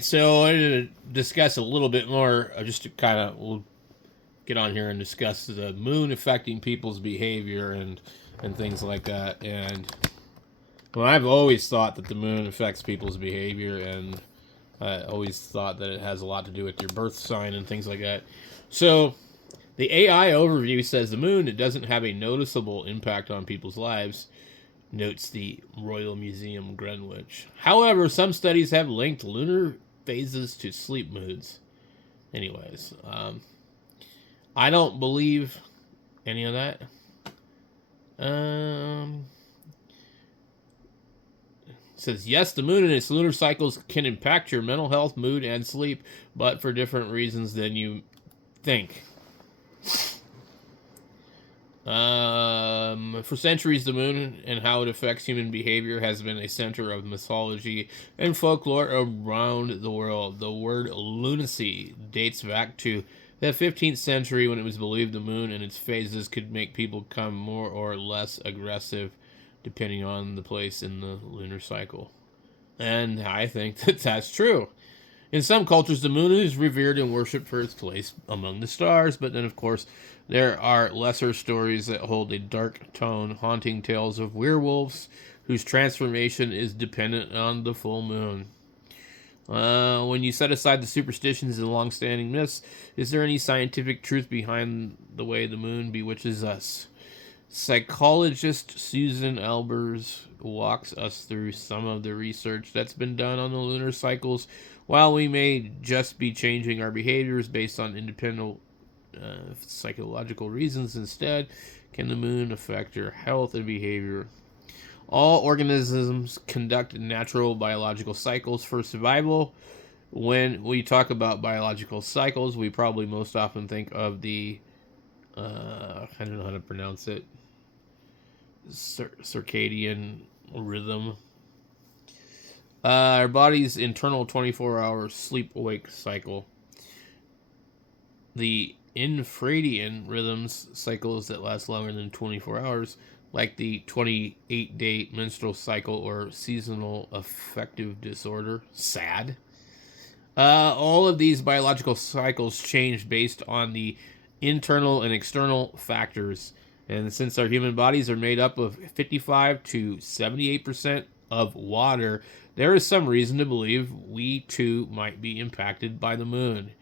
So I wanted to discuss a little bit more, just to kind of we'll get on here and discuss the moon affecting people's behavior and things like that. And well, I've always thought that the moon affects people's behavior, and I always thought that it has a lot to do with your birth sign and things like that. So the AI overview says the moon it doesn't have a noticeable impact on people's lives, notes the Royal Museum Greenwich. However, some studies have linked lunar phases to sleep moods. Anyways, I don't believe any of that. Um, says yes, the moon and its lunar cycles can impact your mental health, mood, and sleep, but for different reasons than you think. For centuries, the moon and how it affects human behavior has been a center of mythology and folklore around the world. The word lunacy dates back to the 15th century when it was believed the moon and its phases could make people become more or less aggressive depending on the place in the lunar cycle. And I think that that's true. In some cultures, the moon is revered and worshipped for its place among the stars, but then, of course, there are lesser stories that hold a dark tone, haunting tales of werewolves whose transformation is dependent on the full moon. When you set aside the superstitions and long-standing myths, is there any scientific truth behind the way the moon bewitches us? Psychologist Susan Albers walks us through some of the research that's been done on the lunar cycles. While we may just be changing our behaviors based on independent psychological reasons instead, can the moon affect your health and behavior? All organisms conduct natural biological cycles for survival. When we talk about biological cycles, we probably most often think of the I don't know how to pronounce it, circadian rhythm. Our body's internal 24-hour sleep-wake cycle. The infradian rhythms, cycles that last longer than 24 hours, like the 28-day menstrual cycle or seasonal affective disorder, SAD. All of these biological cycles change based on the internal and external factors. And since our human bodies are made up of 55 to 78% of water, there is some reason to believe we too might be impacted by the moon,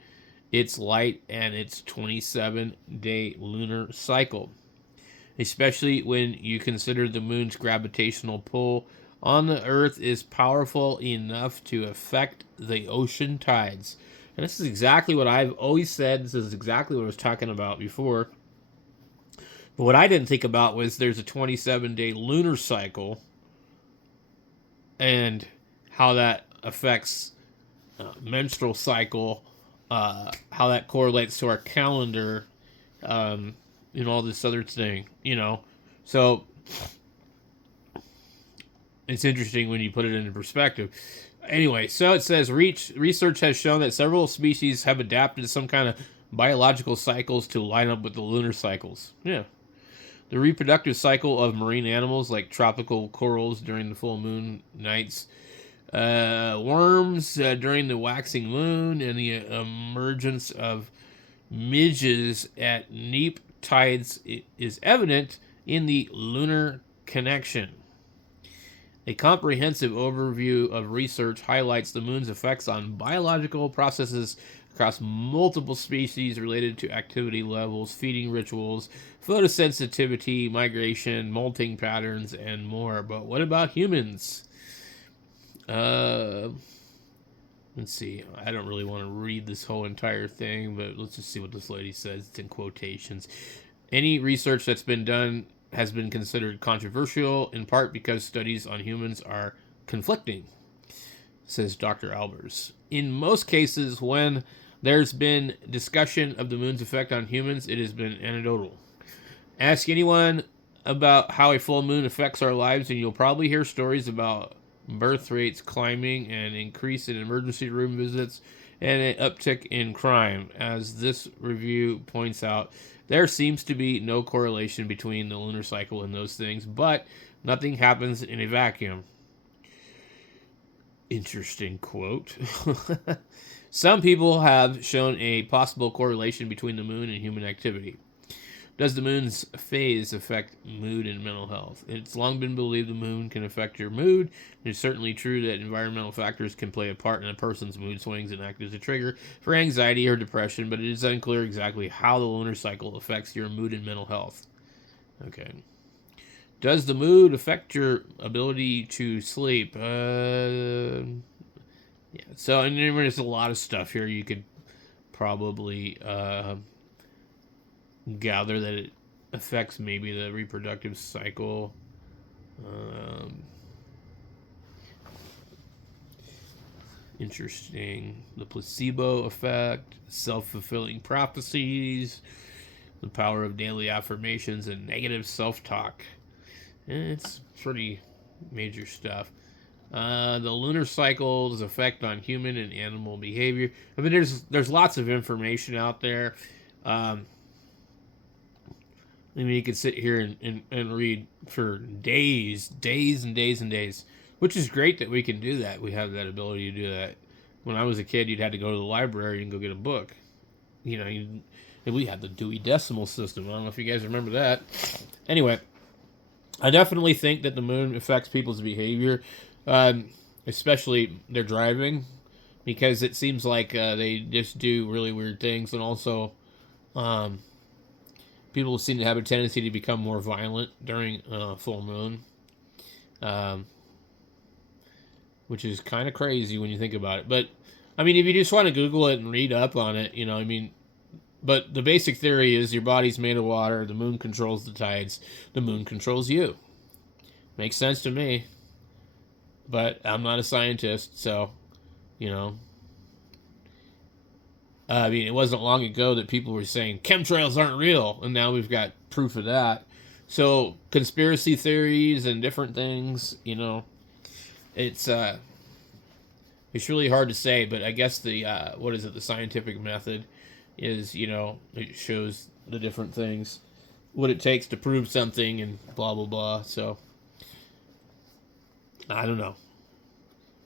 its light, and its 27-day lunar cycle, especially when you consider the moon's gravitational pull on the Earth is powerful enough to affect the ocean tides. And this is exactly what I've always said. This is exactly what I was talking about before. But what I didn't think about was there's a 27-day lunar cycle and how that affects menstrual cycle, how that correlates to our calendar, and all this other thing, So it's interesting when you put it into perspective. Anyway, so it says research has shown that several species have adapted to some kind of biological cycles to line up with the lunar cycles. Yeah. The reproductive cycle of marine animals like tropical corals during the full moon nights, worms during the waxing moon, and the emergence of midges at neap tides is evident in the lunar connection. A comprehensive overview of research highlights the moon's effects on biological processes across multiple species related to activity levels, feeding rituals, photosensitivity, migration, molting patterns, and more. But what about humans? Uh, let's see. I don't really want to read this whole entire thing, but let's just see what this lady says. It's in quotations. Any research that's been done has been considered controversial, in part because studies on humans are conflicting, says Dr. Albers. In most cases, when there's been discussion of the moon's effect on humans, it has been anecdotal. Ask anyone about how a full moon affects our lives, and you'll probably hear stories about birth rates climbing, an increase in emergency room visits, and an uptick in crime. As this review points out, there seems to be no correlation between the lunar cycle and those things, but nothing happens in a vacuum. Interesting quote. Some people have shown a possible correlation between the moon and human activity. Does the moon's phase affect mood and mental health? It's long been believed the moon can affect your mood. It's certainly true that environmental factors can play a part in a person's mood swings and act as a trigger for anxiety or depression, but it is unclear exactly how the lunar cycle affects your mood and mental health. Okay. Does the mood affect your ability to sleep? Yeah. So, and there's a lot of stuff here you could probably gather that it affects maybe the reproductive cycle. Um, Interesting. The placebo effect, self-fulfilling prophecies, the power of daily affirmations, and negative self-talk. It's pretty major stuff. The lunar cycle's effect on human and animal behavior. I mean, there's lots of information out there. I mean, you could sit here and read for days and days and days, which is great that we can do that. We have that ability to do that. When I was a kid, you'd had to go to the library and go get a book. You know, and we had the Dewey Decimal System. I don't know if you guys remember that. Anyway, I definitely think that the moon affects people's behavior, especially their driving, because it seems like they just do really weird things, and also people seem to have a tendency to become more violent during full moon, um, which is kind of crazy when you think about it. But I mean, if you just want to Google it and read up on it, I mean, but the basic theory is your body's made of water. The moon controls the tides. The moon controls you. Makes sense to me. But I'm not a scientist, so, you know. I mean, it wasn't long ago that people were saying chemtrails aren't real, and now we've got proof of that. So, conspiracy theories and different things, it's really hard to say, but I guess the the scientific method is, it shows the different things, what it takes to prove something, and blah blah blah. So, I don't know.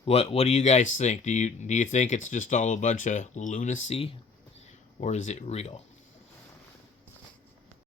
What do you guys think? Do you think it's just all a bunch of lunacy, or is it real?